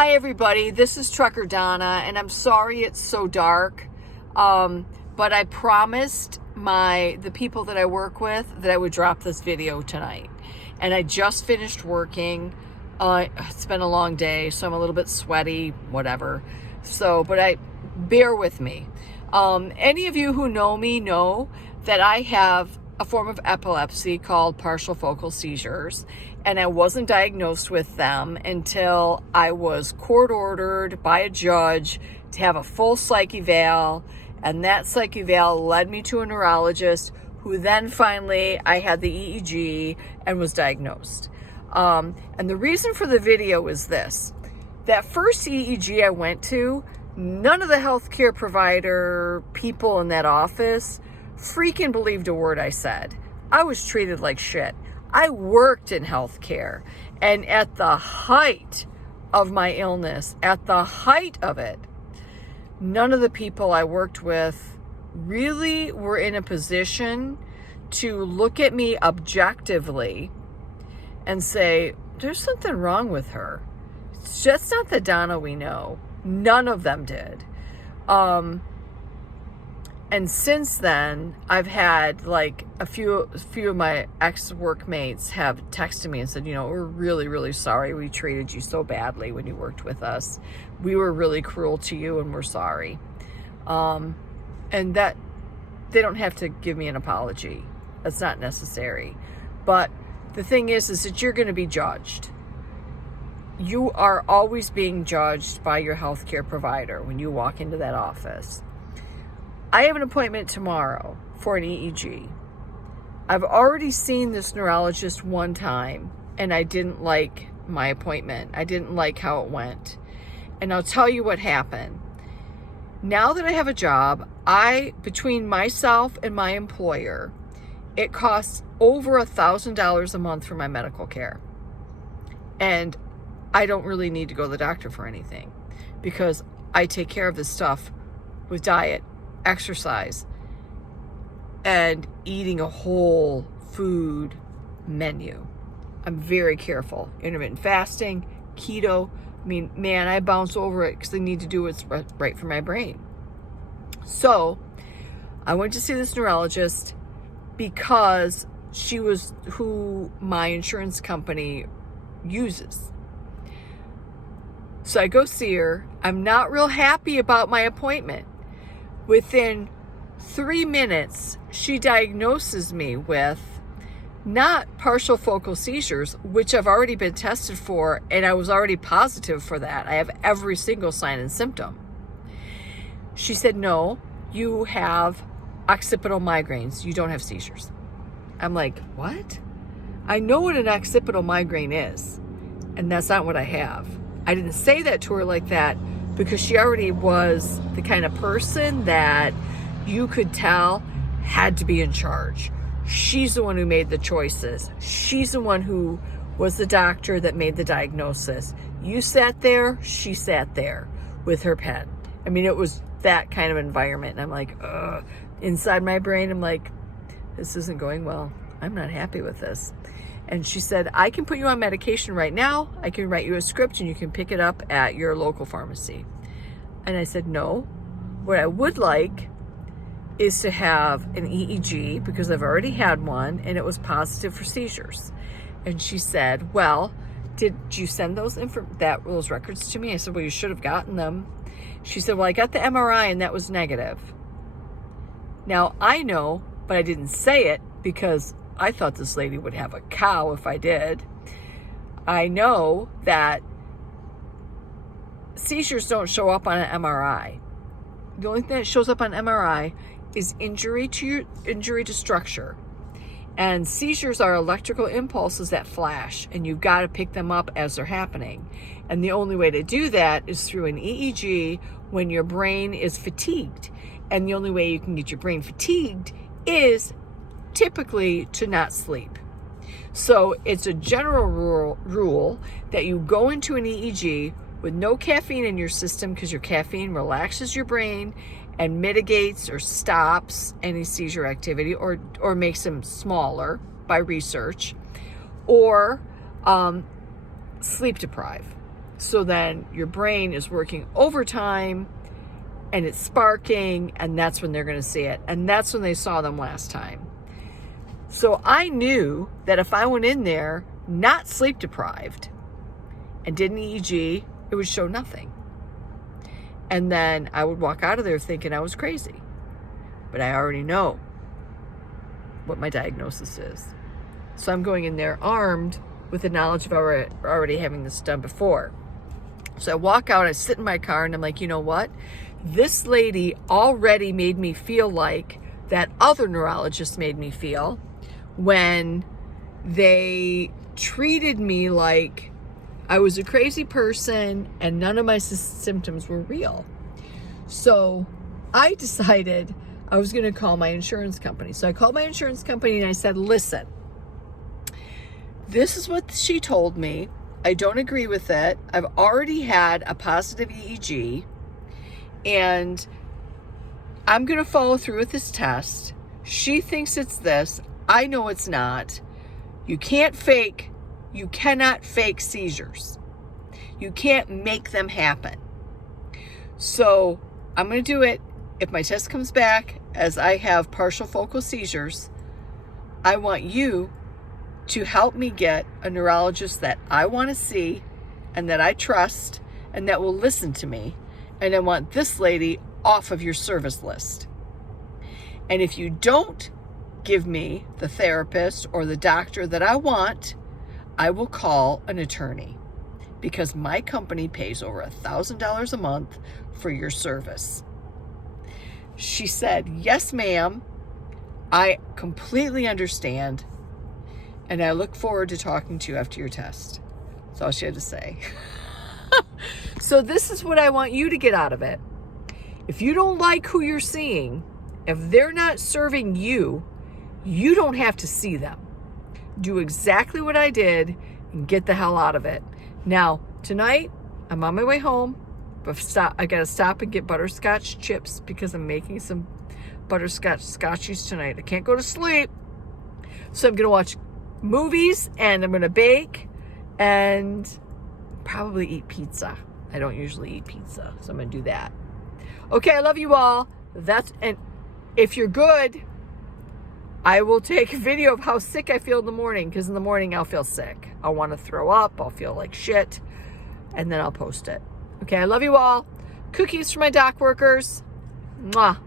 Hi everybody, this is Trucker Donna, and I'm sorry it's so dark, but I promised the people that I work with that I would drop this video tonight. And I just finished working. It's been a long day, so I'm a little bit sweaty, whatever. But bear with me. Any of you who know me know that I have a form of epilepsy called partial focal seizures, and I wasn't diagnosed with them until I was court ordered by a judge to have a full psych eval, and that psych eval led me to a neurologist who then finally I had the EEG and was diagnosed. And the reason for the video is this: that first EEG I went to, none of the healthcare provider people in that office freaking believed a word I said. I was treated like shit. I worked in healthcare, and at the height of my illness, at the height of it, none of the people I worked with really were in a position to look at me objectively and say, there's something wrong with her. It's just not the Donna we know. None of them did. And since then, I've had like a few of my ex-workmates have texted me and said, we're really, really sorry we treated you so badly when you worked with us. We were really cruel to you and we're sorry. And that they don't have to give me an apology. That's not necessary. But the thing is that you're going to be judged. You are always being judged by your healthcare provider when you walk into that office. I have an appointment tomorrow for an EEG. I've already seen this neurologist one time, and I didn't like my appointment. I didn't like how it went. And I'll tell you what happened. Now that I have a job, between myself and my employer, it costs over $1,000 a month for my medical care. And I don't really need to go to the doctor for anything because I take care of this stuff with diet, exercise, and eating a whole food menu. I'm very careful. Intermittent fasting, keto. I mean, man, I bounce over it because I need to do what's right for my brain. So I went to see this neurologist because she was who my insurance company uses. So I go see her. I'm not real happy about my appointment. Within 3 minutes, she diagnoses me with not partial focal seizures, which I've already been tested for, and I was already positive for that. I have every single sign and symptom. She said, no, you have occipital migraines. You don't have seizures. I'm like, what? I know what an occipital migraine is, and that's not what I have. I didn't say that to her like that because she already was the kind of person that you could tell had to be in charge. She's the one who made the choices. She's the one who was the doctor that made the diagnosis. You sat there, she sat there with her pen. I mean, it was that kind of environment. And I'm like, ugh. Inside my brain, I'm like, this isn't going well. I'm not happy with this. And she said, I can put you on medication right now. I can write you a script and you can pick it up at your local pharmacy. And I said, no. What I would like is to have an EEG because I've already had one and it was positive for seizures. And she said, well, did you send those records to me? I said, well, you should have gotten them. She said, well, I got the MRI and that was negative. Now I know, but I didn't say it because I thought this lady would have a cow if I did. I know that seizures don't show up on an MRI. The only thing that shows up on MRI is injury to structure. And seizures are electrical impulses that flash, and you've got to pick them up as they're happening. And the only way to do that is through an EEG when your brain is fatigued. And the only way you can get your brain fatigued is typically to not sleep. So it's a general rule that you go into an EEG with no caffeine in your system because your caffeine relaxes your brain and mitigates or stops any seizure activity or makes them smaller by research, or sleep deprive. So then your brain is working overtime and it's sparking, and that's when they're going to see it. And that's when they saw them last time. So I knew that if I went in there not sleep deprived and did an EEG, it would show nothing. And then I would walk out of there thinking I was crazy. But I already know what my diagnosis is. So I'm going in there armed with the knowledge of already having this done before. So I walk out, I sit in my car, and I'm like, you know what? This lady already made me feel like that other neurologist made me feel when they treated me like I was a crazy person and none of my symptoms were real. So I decided I was going to call my insurance company. So I called my insurance company and I said, listen, this is what she told me. I don't agree with it. I've already had a positive EEG and I'm going to follow through with this test. She thinks it's this. I know it's not. You cannot fake seizures. You can't make them happen. So I'm going to do it. If my test comes back as I have partial focal seizures, I want you to help me get a neurologist that I want to see and that I trust and that will listen to me. And I want this lady off of your service list. And if you don't give me the therapist or the doctor that I want, I will call an attorney because my company pays over $1,000 a month for your service. She said, yes, ma'am. I completely understand. And I look forward to talking to you after your test. That's all she had to say. So this is what I want you to get out of it. If you don't like who you're seeing, if they're not serving you, you don't have to see them. Do exactly what I did and get the hell out of it. Now, tonight, I'm on my way home, but I got to stop and get butterscotch chips because I'm making some butterscotch scotchies tonight. I can't go to sleep. So I'm going to watch movies and I'm going to bake and probably eat pizza. I don't usually eat pizza, so I'm going to do that. Okay, I love you all. And if you're good, I will take a video of how sick I feel in the morning, because in the morning I'll feel sick. I'll want to throw up. I'll feel like shit. And then I'll post it. Okay, I love you all. Cookies for my dock workers. Mwah.